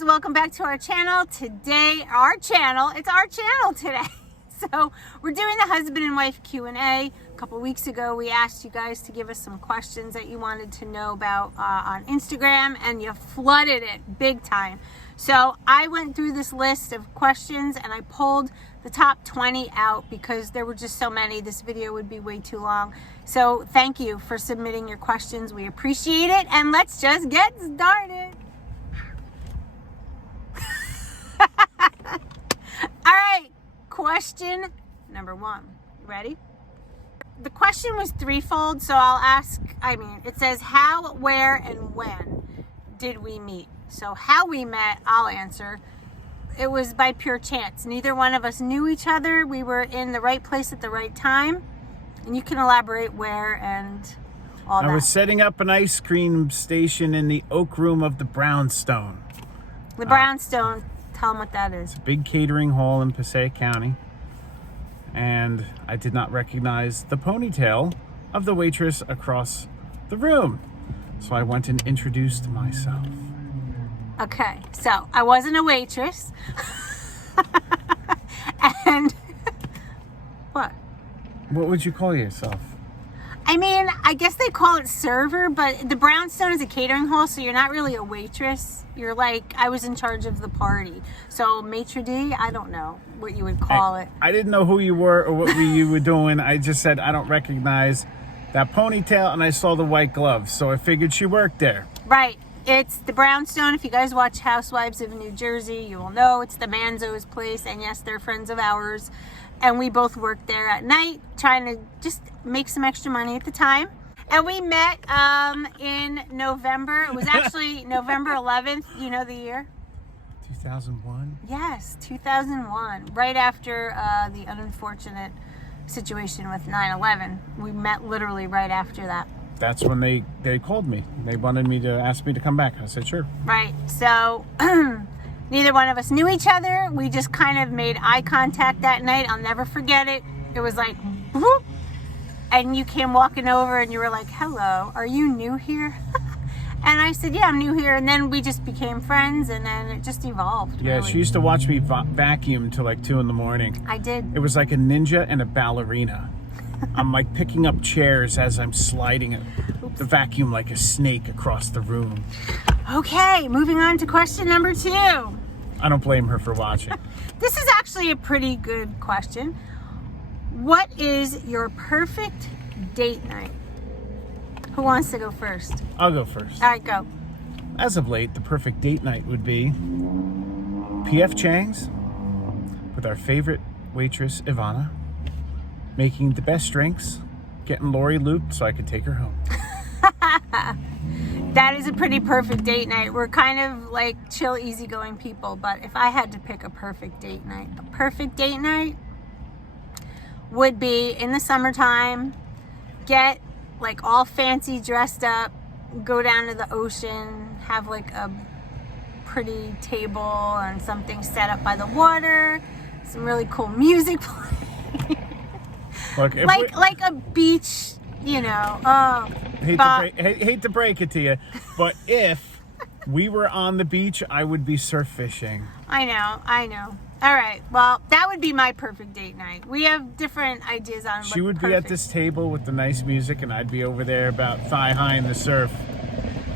guys, welcome back to our channel. It's our channel today. So we're doing the husband and wife Q&A. A couple weeks ago, we asked you guys to give us some questions that you wanted to know about on Instagram, and you flooded it big time. So I went through this list of questions and I pulled the top 20 out because there were just so many. This video would be way too long. So thank you for submitting your questions. We appreciate it, and let's just get started. All right, question number one. Ready? The question was threefold, so I'll ask, it says how, where, and when did we meet? So how we met, I'll answer. It was by pure chance. Neither one of us knew each other. We were in the right place at the right time. And you can elaborate where and all that. I was setting up an ice cream station in the Oak Room of the Brownstone. The Brownstone, tell them what that is. It's a big catering hall in Passaic County. And I did not recognize the ponytail of the waitress across the room. So I went and introduced myself. Okay, so I wasn't a waitress. And what? What would you call yourself? I guess they call it server, but the Brownstone is a catering hall, so you're not really a waitress. You're like, I was in charge of the party. So maitre d', I don't know what you would call it. I didn't know who you were or what you were doing. I just said, I don't recognize that ponytail, and I saw the white gloves, so I figured she worked there. Right. It's the Brownstone. If you guys watch Housewives of New Jersey, you will know it's the Manzo's place, and yes, they're friends of ours. And we both worked there at night, trying to just make some extra money at the time. And we met in November. It was actually November 11th. You know the year? 2001? Yes, 2001. Right after the unfortunate situation with 9/11. We met literally right after that. That's when they called me. They wanted me to ask me to come back. I said, sure. Right. So neither one of us knew each other. We just kind of made eye contact that night. I'll never forget it. It was like, whoop, and you came walking over and you were like, hello, are you new here? And I said, yeah, I'm new here. And then we just became friends, and then it just evolved. Yeah, really. She used to watch me vacuum till like 2 in the morning. I did. It was like a ninja and a ballerina. I'm like picking up chairs as I'm sliding the vacuum like a snake across the room. Okay, moving on to question number 2. I don't blame her for watching. This is actually a pretty good question. What is your perfect date night? Who wants to go first? I'll go first. All right, go. As of late, the perfect date night would be P.F. Chang's with our favorite waitress, Ivana, making the best drinks, getting Lori looped so I could take her home. That is a pretty perfect date night. We're kind of like chill, easygoing people, but if I had to pick a perfect date night would be in the summertime, get like all fancy dressed up, go down to the ocean, have like a pretty table and something set up by the water, some really cool music playing. Look, like a beach, you know. Hate to break it to you, but if we were on the beach, I would be surf fishing. I know. All right, well, that would be my perfect date night. We have different ideas on what She would be at this table with the nice music, and I'd be over there about thigh high in the surf,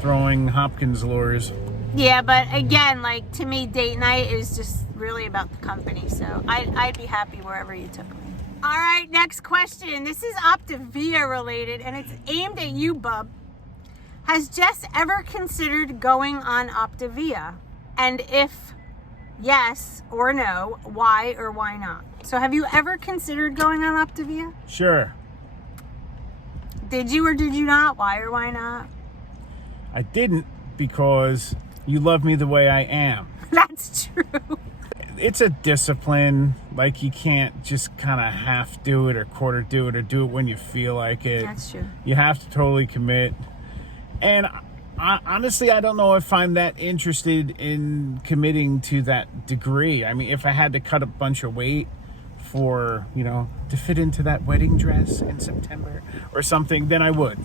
throwing Hopkins lures. Yeah, but again, like, to me, date night is just really about the company, so I'd be happy wherever you took me. All right, next question. This is Optivia related, and it's aimed at you, bub. Has Jess ever considered going on Optavia? And if yes or no, why or why not? So have you ever considered going on Optavia? Sure. Did you or did you not? Why or why not? I didn't, because you love me the way I am. That's true. It's a discipline. Like, you can't just kind of half do it or quarter do it or do it when you feel like it. That's true. You have to totally commit. And honestly, I don't know if I'm that interested in committing to that degree. If I had to cut a bunch of weight for, to fit into that wedding dress in September or something, then I would.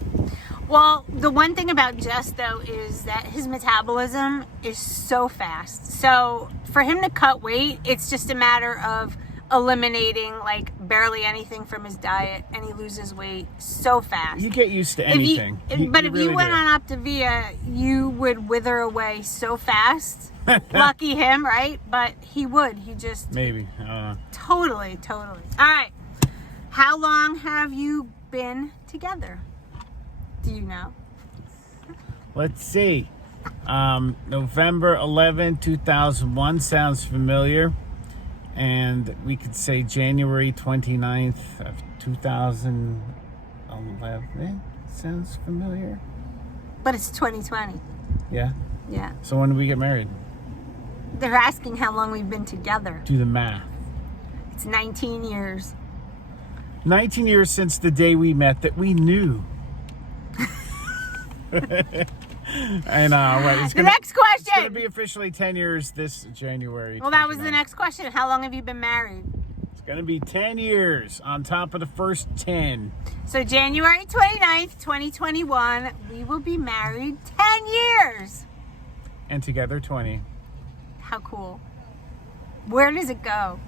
Well, the one thing about Jess, though, is that his metabolism is so fast. So for him to cut weight, it's just a matter of eliminating like barely anything from his diet, and he loses weight so fast. You get used to anything. If you really went do. on Optavia, you would wither away so fast. Lucky him, right? But he would. He just... Maybe. I don't know. Totally. All right. How long have you been together? Do you know? Let's see. November 11, 2001 sounds familiar. And we could say January 29th of 2011 sounds familiar. But it's 2020. Yeah. Yeah. So when did we get married? They're asking how long we've been together. Do the math. It's 19 years. 19 years since the day we met that we knew. And next question. It's gonna be officially 10 years this January. Well, that was the 29th. next question. How long have you been married? It's gonna be 10 years on top of the first 10. So January 29th, 2021, we will be married 10 years. And together 20. How cool. Where does it go?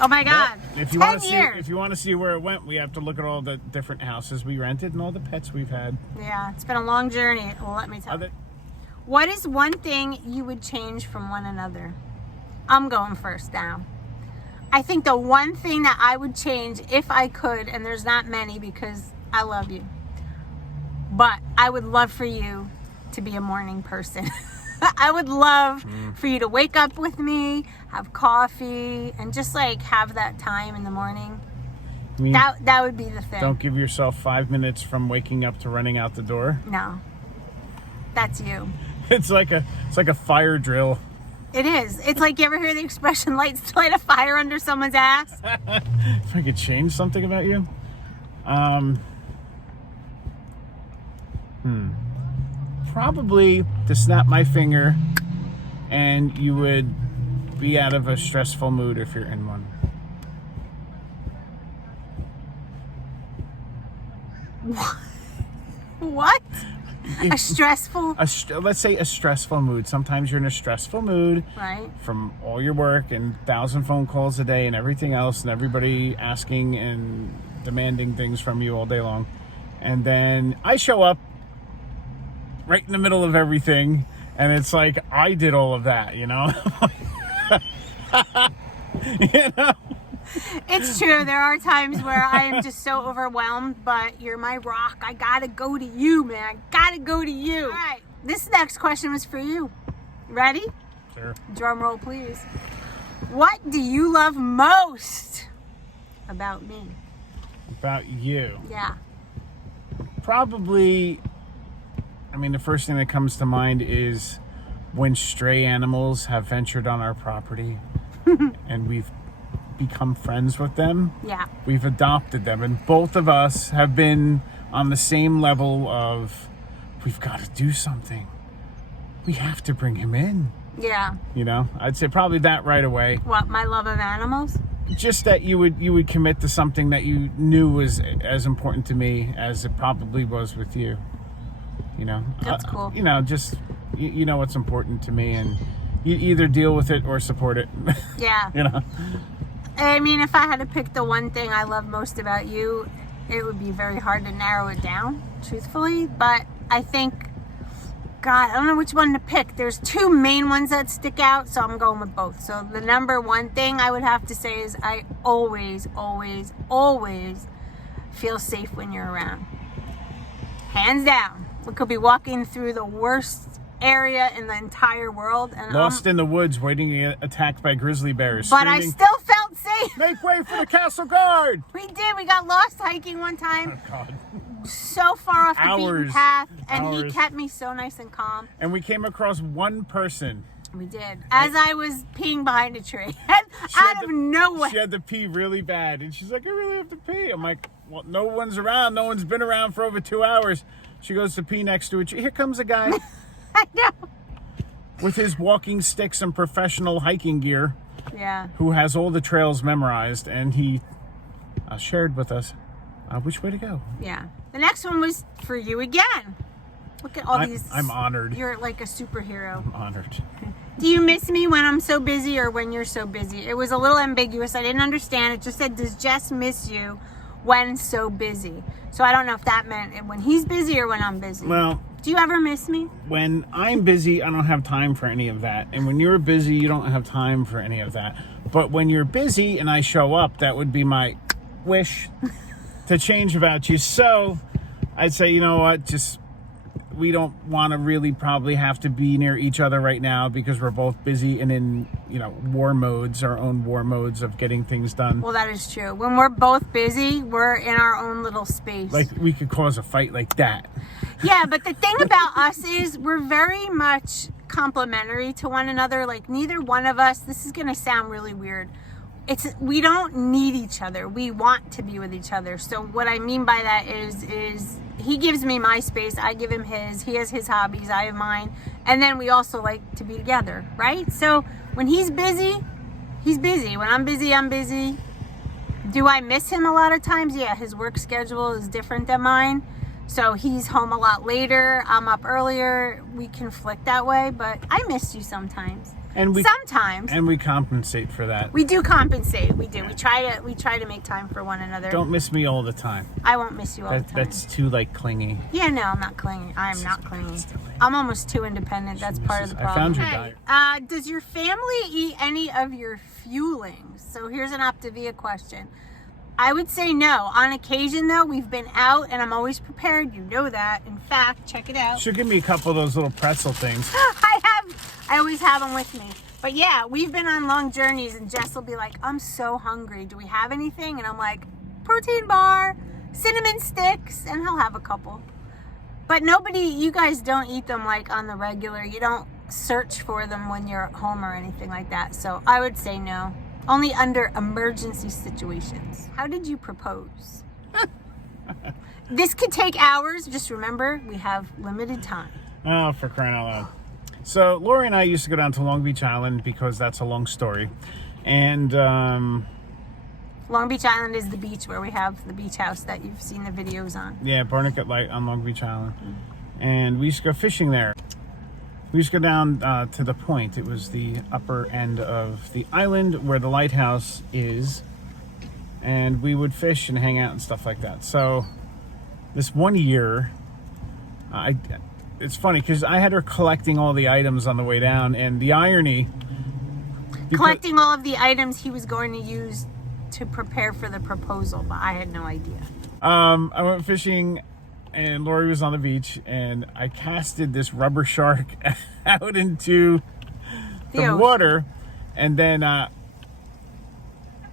Oh my God. Well, if you 10 want to see, years. if you want to see where it went, we have to look at all the different houses we rented and all the pets we've had. Yeah, it's been a long journey. Well, let me tell you. What is one thing you would change from one another? I'm going first now. I think the one thing that I would change if I could, and there's not many because I love you, but I would love for you to be a morning person. I would love for you to wake up with me, have coffee, and just like have that time in the morning. I mean, That would be the thing. don't give yourself 5 minutes from waking up to running out the door. No. That's you. It's like a fire drill. It is. It's like, you ever hear the expression, light a fire under someone's ass? If I could change something about you, probably to snap my finger and you would be out of a stressful mood if you're in one. What? A stressful... Let's say a stressful mood. Sometimes you're in a stressful mood, Right. from all your work and 1,000 phone calls a day and everything else, and everybody asking and demanding things from you all day long. And then I show up right in the middle of everything, and it's like I did all of that, you know? You know? It's true. There are times where I am just so overwhelmed, but you're my rock. I gotta go to you, man. I gotta go to you. All right. This next question was for you. Ready? Sure. Drum roll, please. What do you love most about me? About you. Yeah. Probably, I mean, the first thing that comes to mind is when stray animals have ventured on our property and we've become friends with them. Yeah. We've adopted them, and both of us have been on the same level of, we've got to do something. We have to bring him in. Yeah. You know, I'd say probably that right away. What, my love of animals? Just that you would commit to something that you knew was as important to me as it probably was with you. You know, That's cool. You know, just you know what's important to me, and you either deal with it or support it. Yeah. You know. I mean, if I had to pick the one thing I love most about you, it would be very hard to narrow it down, truthfully. But I think, God, I don't know which one to pick. There's two main ones that stick out, so I'm going with both. So the number one thing I would have to say is I always, always, always feel safe when you're around. Hands down. We could be walking through the worst area in the entire world, and Lost in the woods, waiting to get attacked by grizzly bears. but I screaming, still felt safe. "Make way for the castle guard!" We did. We got lost hiking one time. Oh God. So far off the beaten Hours. path, and he Hours. kept me so nice and calm. And we came across one person. We did. As I was peeing behind a tree, out of nowhere. She had to pee really bad, and she's like, "I really have to pee." I'm like, "Well, no one's around. No one's been around for over 2 hours." She goes to pee next to a tree. Here comes a guy I know. with his walking sticks and professional hiking gear, Yeah. who has all the trails memorized, and he shared with us. which way to go. Yeah. The next one was for you again. Look at all these. I'm honored. You're like a superhero. I'm honored. Do you miss me when I'm so busy or when you're so busy? It was a little ambiguous. I didn't understand. It just said, does Jess miss you when so busy? So I don't know if that meant when he's busy or when I'm busy. Well, do you ever miss me? When I'm busy, I don't have time for any of that. And when you're busy, you don't have time for any of that. But when you're busy and I show up, that would be my wish to change about you. So I'd say, you know what, just we don't want to really probably have to be near each other right now because we're both busy and in, war modes, our own war modes of getting things done. Well, that is true. When we're both busy, we're in our own little space. Like we could cause a fight like that. Yeah, but the thing about us is we're very much complementary to one another. Like neither one of us, this is going to sound really weird. We don't need each other. We want to be with each other. So what I mean by that is he gives me my space, I give him his. He has his hobbies, I have mine. And then we also like to be together, right? So when he's busy, he's busy. When I'm busy, I'm busy. Do I miss him a lot of times? Yeah, his work schedule is different than mine. So he's home a lot later, I'm up earlier. We conflict that way, but I miss you sometimes. Sometimes. And we compensate for that. We do compensate. We do. We try to make time for one another. Don't miss me all the time. I won't miss you all the time. That's too clingy. Yeah, no, I'm not clingy. I'm not clingy. I'm almost too independent. That's part of the problem. I found your diet. Does your family eat any of your fuelings? So here's an Optavia question. I would say no. On occasion, though, we've been out, and I'm always prepared. You know that. In fact, check it out. She'll give me a couple of those little pretzel things. I always have them with me. But yeah, we've been on long journeys, and Jess will be like, I'm so hungry. Do we have anything? And I'm like, protein bar, cinnamon sticks, and he'll have a couple. But you guys don't eat them like on the regular. You don't search for them when you're at home or anything like that. So I would say no. Only under emergency situations. How did you propose? This could take hours. Just remember, we have limited time. Oh, for crying out loud. So Lori and I used to go down to Long Beach Island because that's a long story. And Long Beach Island is the beach where we have the beach house that you've seen the videos on. Yeah, Barnegat Light on Long Beach Island. And we used to go fishing there. We used to go down to the point. It was the upper end of the island where the lighthouse is. And we would fish and hang out and stuff like that. So this one year, it's funny because I had her collecting all the items on the way down. And the irony... Collecting all of the items he was going to use to prepare for the proposal, but I had no idea. I went fishing... and Lori was on the beach, and I casted this rubber shark out into the water. And then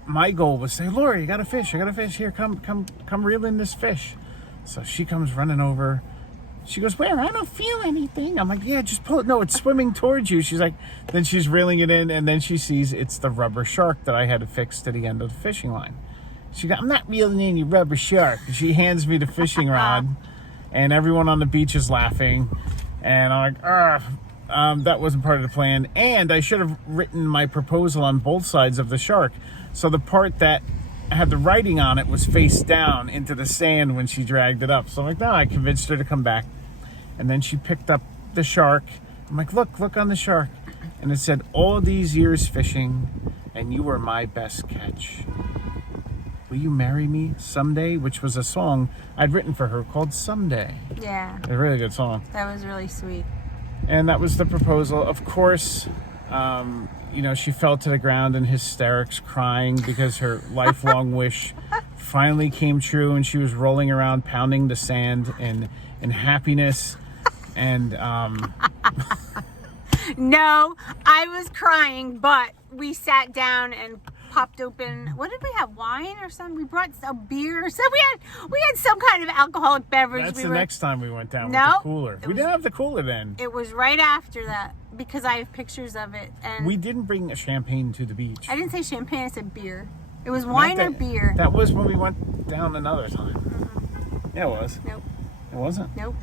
my goal was say, Lori, I got a fish. Here, come reel in this fish. So she comes running over. She goes, where? I don't feel anything. I'm like, yeah, just pull it. No, it's swimming towards you. She's like, then she's reeling it in, and then she sees it's the rubber shark that I had affixed to the end of the fishing line. She goes, I'm not reeling in, you rubber shark. And she hands me the fishing rod, and everyone on the beach is laughing. And I'm like, that wasn't part of the plan. And I should have written my proposal on both sides of the shark. So the part that had the writing on it was face down into the sand when she dragged it up. So I'm like, no, I convinced her to come back. And then she picked up the shark. I'm like, look on the shark. And it said, all these years fishing, and you were my best catch. Will you marry me someday? Which was a song I'd written for her called Someday. Yeah. A really good song. That was really sweet. And that was the proposal. Of course, she fell to the ground in hysterics, crying because her lifelong wish finally came true, and she was rolling around, pounding the sand in happiness. And no, I was crying, but we sat down and popped open, what did we have, wine or something? We brought a beer or something. We had some kind of alcoholic beverage. That's next time we went down with the cooler. We didn't have the cooler then. It was right after that because I have pictures of it. And we didn't bring a champagne to the beach. I didn't say champagne, I said beer. It was wine or beer. That was when we went down another time. Mm-hmm. Yeah, it was. Nope. It wasn't? Nope.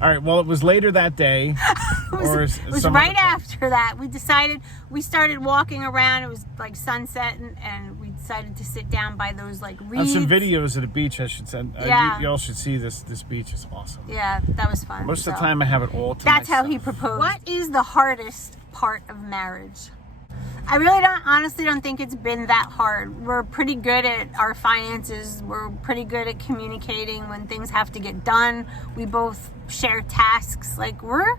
All right, well, it was later that day. It was right after that. We decided, we started walking around. It was like sunset, and we decided to sit down by those like reeds. Some videos of the beach I should send. Yeah. You all should see this. This beach is awesome. Yeah, that was fun. Most of the time I have it all to That's how myself. he proposed. What is the hardest part of marriage? I really honestly don't think it's been that hard. We're pretty good at our finances. We're pretty good at communicating when things have to get done. We both share tasks. Like we're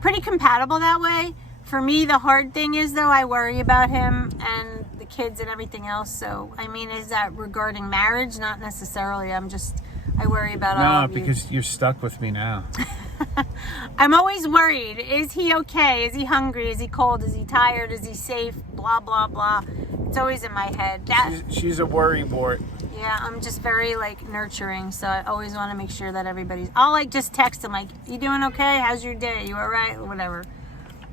pretty compatible that way. For me, the hard thing is though, I worry about him and the kids and everything else. So, I mean, is that regarding marriage? Not necessarily. I worry about all of you. No, because you're stuck with me now. I'm always worried. Is he okay? Is he hungry? Is he cold? Is he tired? Is he safe? Blah, blah, blah. It's always in my head. She's a worry wart. Yeah, I'm just very like nurturing. So I always want to make sure that I'll like just text him like, you doing okay? How's your day? You all right? Or whatever.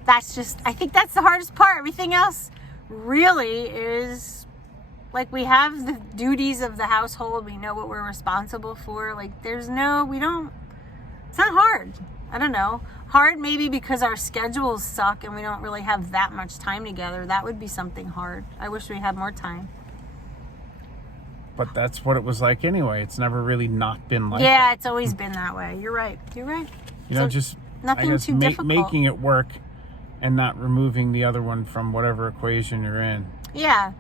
I think that's the hardest part. Everything else really is like we have the duties of the household. We know what we're responsible for. Like it's not hard. I don't know. Hard maybe because our schedules suck and we don't really have that much time together. That would be something hard. I wish we had more time. But that's what it was like anyway. It's never really not been like Yeah, that. It's always been that way. You're right. You know, just nothing I guess too difficult. Making it work and not removing the other one from whatever equation you're in. Yeah.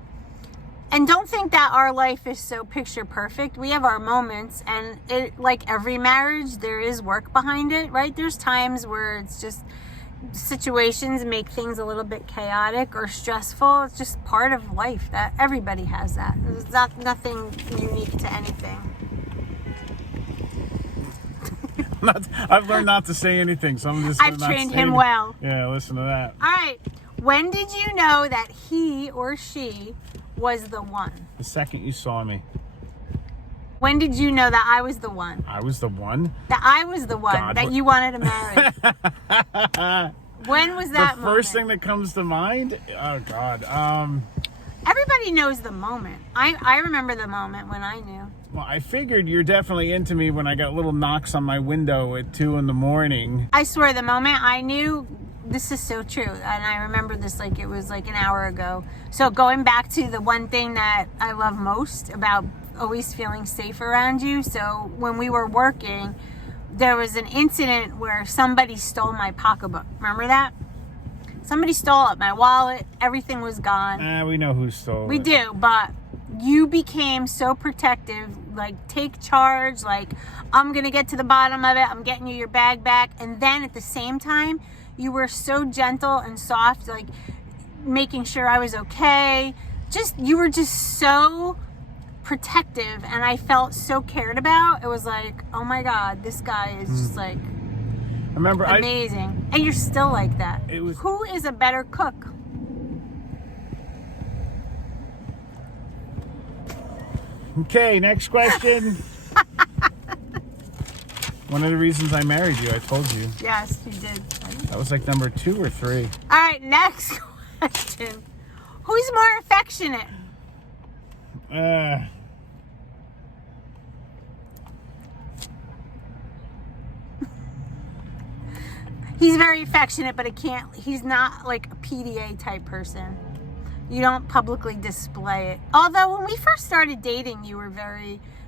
And don't think that our life is so picture perfect. We have our moments, and it, like every marriage, there is work behind it, right? There's times where it's just situations make things a little bit chaotic or stressful. It's just part of life. That everybody has that. There's nothing unique to anything. I've learned not to say anything, so I'm just. I've trained him well. Yeah, listen to that. All right. When did you know that he or she was the one? The second you saw me. When did you know that I was the one? I was the one? That I was the one that you wanted to marry. When was that The first thing that comes to mind? Oh, God. Everybody knows the moment. I remember the moment when I knew. Well, I figured you're definitely into me when I got little knocks on my window at 2 a.m. I swear, the moment I knew, this is so true. And I remember this like it was like an hour ago. So going back to the one thing that I love most about always feeling safe around you. So when we were working, there was an incident where somebody stole my pocketbook. Remember that? Somebody stole it, my wallet, everything was gone. We know who stole it. We do, but you became so protective, like take charge, like I'm gonna get to the bottom of it, I'm getting you your bag back. And then at the same time, you were so gentle and soft, like making sure I was okay. You were just so protective, and I felt so cared about. It was like, oh my God, this guy is just like amazing. And you're still like that. Who is a better cook? Okay, next question. One of the reasons I married you, I told you. Yes, you did. That was like number 2 or 3. All right, next question. Who's more affectionate? He's very affectionate, but he's not like a PDA type person. You don't publicly display it. Although when we first started dating, you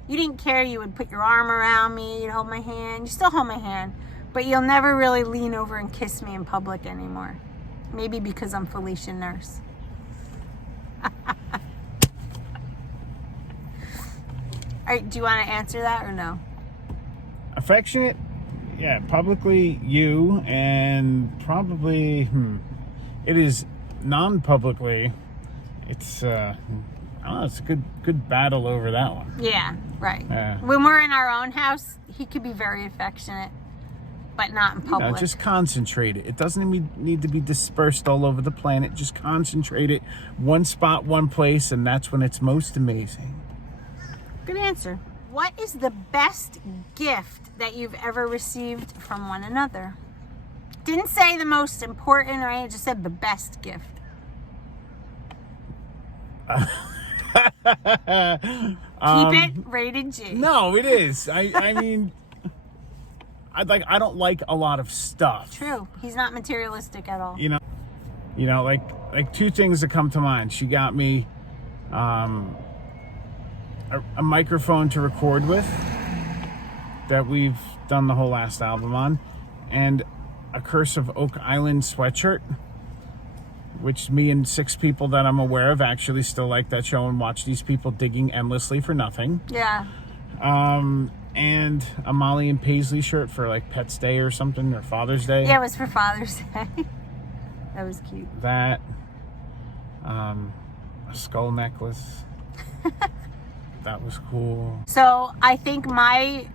didn't care. You would put your arm around me, you'd hold my hand. You still hold my hand, but you'll never really lean over and kiss me in public anymore. Maybe because I'm Felicia Nurse. All right, do you want to answer that or no? Affectionate? Yeah, publicly you, and probably it is non-publicly. It's it's a good battle over that one. Yeah, right. Yeah. When we're in our own house, he could be very affectionate, but not in public. Just concentrate it. It doesn't need to be dispersed all over the planet. Just concentrate it one spot, one place, and that's when it's most amazing. Good answer. What is the best gift that you've ever received from one another? Didn't say the most important, right? It just said the best gift. Keep it rated G. No, it is. I mean, I don't like a lot of stuff. True. He's not materialistic at all. Like two things that come to mind. She got me a microphone to record with that we've done the whole last album on, and a Curse of Oak Island sweatshirt, which me and 6 people that I'm aware of actually still like that show and watch these people digging endlessly for nothing. Yeah. And a Molly and Paisley shirt for like Pets Day or something, or Father's Day. Yeah, it was for Father's Day. That was cute. That, a skull necklace. That was cool. So I think my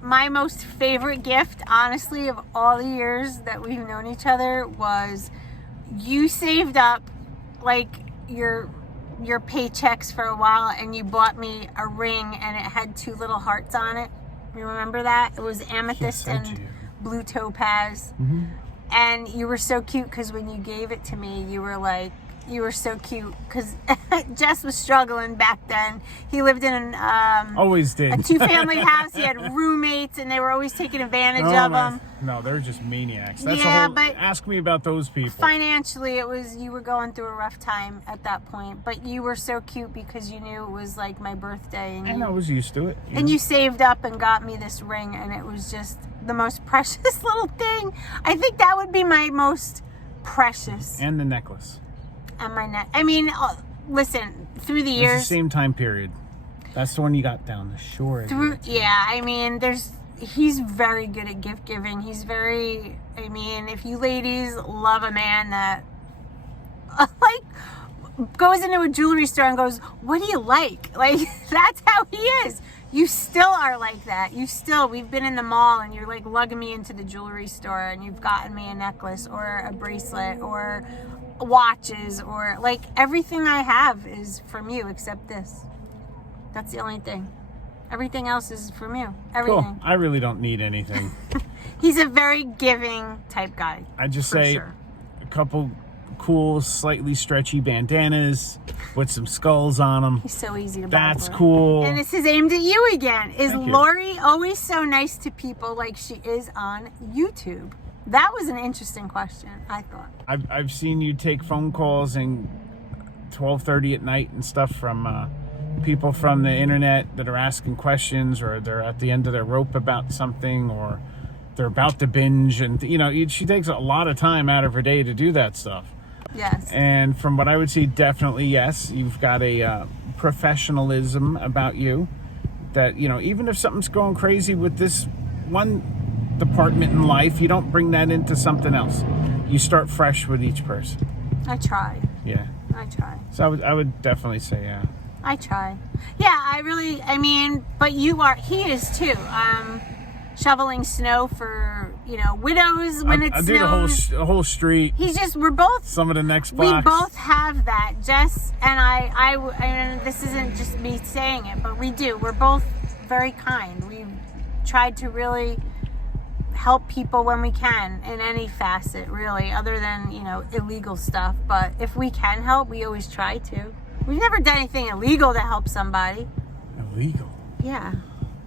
most favorite gift, honestly, of all the years that we've known each other, was you saved up like your paychecks for a while and you bought me a ring and it had 2 little hearts on it. You remember that? It was amethyst and blue topaz. Mm-hmm. And you were so cute because when you gave it to me, you were so cute because Jess was struggling back then. He lived in always did. a 2-family house. He had roommates and they were always taking advantage of him. No, they're just maniacs. But ask me about those people. Financially, you were going through a rough time at that point, but you were so cute because you knew it was like my birthday. And I was used to it. And you saved up and got me this ring, and it was just the most precious little thing. I think that would be my most precious. And the necklace. And my neck. I mean, listen, through the years. It's the same time period. That's the one you got down the shore. Yeah, I mean, he's very good at gift giving. If you ladies love a man that like goes into a jewelry store and goes, "What do you like?" Like, that's how he is. You still are like that. We've been in the mall and you're like lugging me into the jewelry store and you've gotten me a necklace or a bracelet or watches, or like everything I have is from you except this. That's the only thing. Everything else is from you. Everything. Cool. I really don't need anything. He's a very giving type guy. I just say sure. A couple cool, slightly stretchy bandanas with some skulls on them. He's so easy to buy. That's cool. And this is aimed at you again. Is Thank you. Lori always so nice to people like she is on YouTube? That was an interesting question, I thought. I've seen you take phone calls and 12:30 at night and stuff from people from the internet that are asking questions, or they're at the end of their rope about something, or they're about to binge, and she takes a lot of time out of her day to do that stuff. Yes. And from what I would see, definitely yes, you've got a professionalism about you that, even if something's going crazy with this one department in life, you don't bring that into something else. You start fresh with each person. I try. Yeah. I try. So I would definitely say yeah. I try. Yeah, but he is too. Shoveling snow for, widows when it I snows. do the whole street. We're both. Some of the next We blocks. both have that. Jess and and this isn't just me saying it, but we do. We're both very kind. We've tried to really help people when we can in any facet, really, other than, illegal stuff. But if we can help, we always try to. We've never done anything illegal to help somebody. Illegal? Yeah.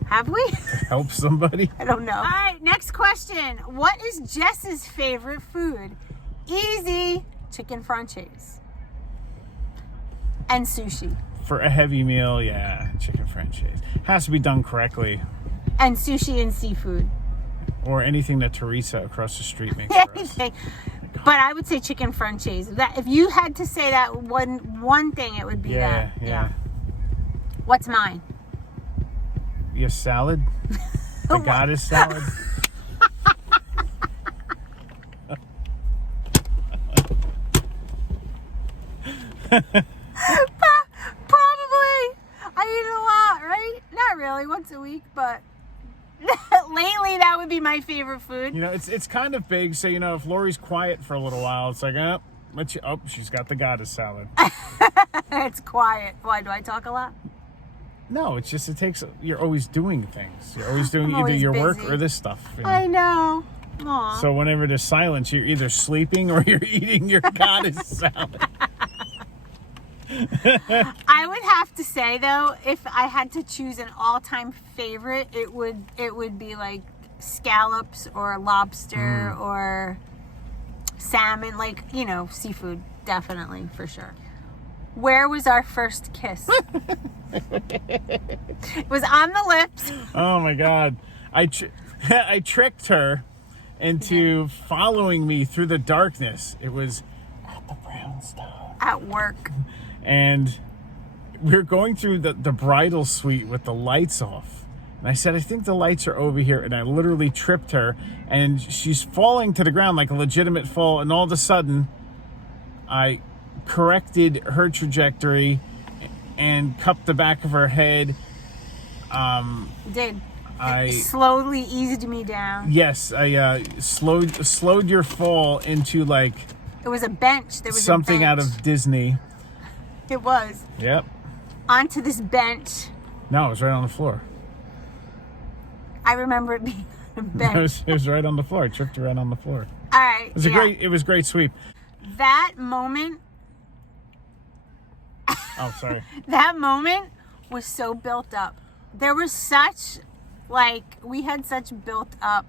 Have we? Help somebody? I don't know. All right, next question. What is Jess's favorite food? Easy. Chicken franchise. And sushi. For a heavy meal, yeah, chicken franchise. Has to be done correctly. And sushi and seafood. Or anything that Teresa across the street makes for us. Anything. But I would say chicken franchise. That if you had to say that one thing, it would be that. Yeah. What's mine? Your salad? The goddess salad? Probably. I eat it a lot, right? Not really, once a week, but lately that would be my favorite food. It's kind of big, so if Lori's quiet for a little while, it's like, she's got the goddess salad. It's quiet. Why, do I talk a lot? No, it's just you're always doing things. You're always doing I'm either always your busy. work or this stuff. I know. Aww. So whenever there's silence, you're either sleeping or you're eating your goddess salad. I would have to say though, if I had to choose an all-time favorite, it would be like scallops or lobster or salmon, like, you know, seafood, definitely, for sure. Where was our first kiss? It was on the lips. Oh my God. I tricked her into following me through the darkness. It was at the brownstone. At work. And we were going through the bridal suite with the lights off. And I said, I think the lights are over here. And I literally tripped her. And she's falling to the ground like a legitimate fall. And all of a sudden, I corrected her trajectory and cupped the back of her head. Did. I slowly eased me down. Yes, I slowed your fall into like it was a bench. There was something a bench. out of Disney. It was. Yep. Onto this bench. No, it was right on the floor. I remember it being on a bench. It was right on the floor. I tripped her right on the floor. All right. It was a great sweep. That moment. Oh, sorry. That moment was so built up. There was such, like, we had such built up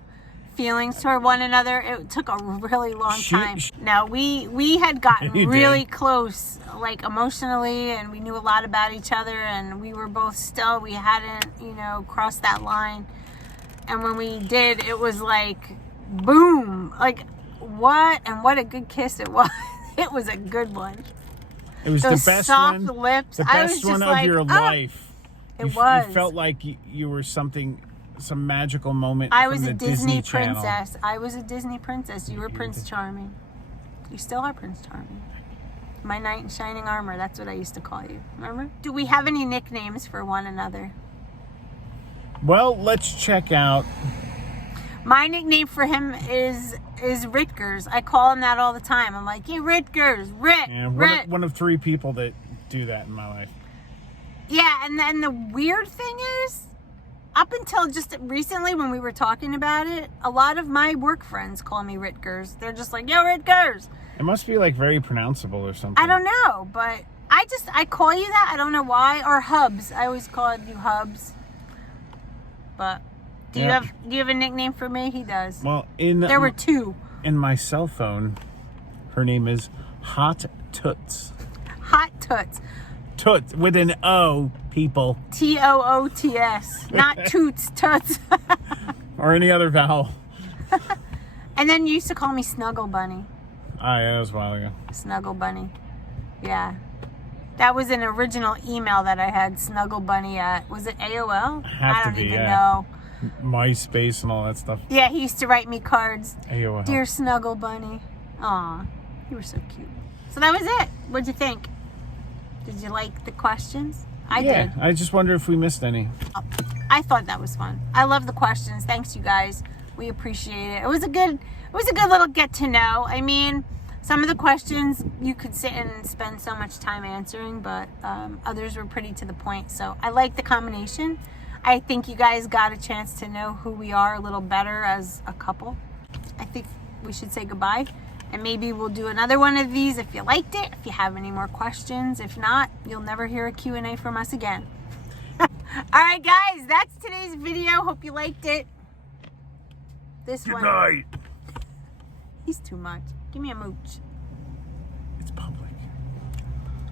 feelings toward one another. It took a really long time. Now, we had gotten really close, like, emotionally, and we knew a lot about each other, and we were both still, we hadn't, you know, crossed that line. And when we did, it was like, boom. Like, what? And what a good kiss it was. It was a good one. It was those the best soft one. lips. The I was best just one of like, your life. It was. You felt like you were some magical moment. I from was the a Disney Channel. princess. I was a Disney princess. You were Prince Charming. You still are Prince Charming. My knight in shining armor. That's what I used to call you. Remember? Do we have any nicknames for one another? Well, let's check out. My nickname for him is Ritgers. I call him that all the time. I'm like, hey, Ritgers, Rit. Yeah, Rit. one of 3 people that do that in my life. Yeah, and then the weird thing is, up until just recently when we were talking about it, a lot of my work friends call me Ritgers. They're just like, yo, Ritgers. It must be like very pronounceable or something. I don't know, but I call you that. I don't know why. Or Hubs. I always called you Hubs. But do you have a nickname for me? He does. Well, there were 2. In my cell phone, her name is Hot Toots. Hot Toots. Toots with an O, people. Toots, not Toots, Toots. Or any other vowel. And then you used to call me Snuggle Bunny. Ah, yeah, that was a while ago. Snuggle Bunny. Yeah. That was an original email that I had, Snuggle Bunny at, was it AOL? I don't even know. MySpace and all that stuff. Yeah, he used to write me cards. AOL. Dear Snuggle Bunny. Aw, you were so cute. So that was it. What'd you think? Did you like the questions? I did. I just wonder if we missed any. I thought that was fun. I love the questions. Thanks, you guys. We appreciate it. It was a good little get to know. I mean, some of the questions you could sit and spend so much time answering, but others were pretty to the point. So I like the combination. I think you guys got a chance to know who we are a little better as a couple. I think we should say goodbye. And maybe we'll do another one of these if you liked it, if you have any more questions. If not, you'll never hear a Q&A from us again. All right, guys, that's today's video. Hope you liked it. This one. Good night. He's too much. Give me a mooch. It's public.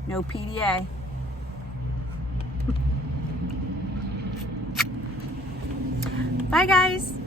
No PDA. Bye, guys.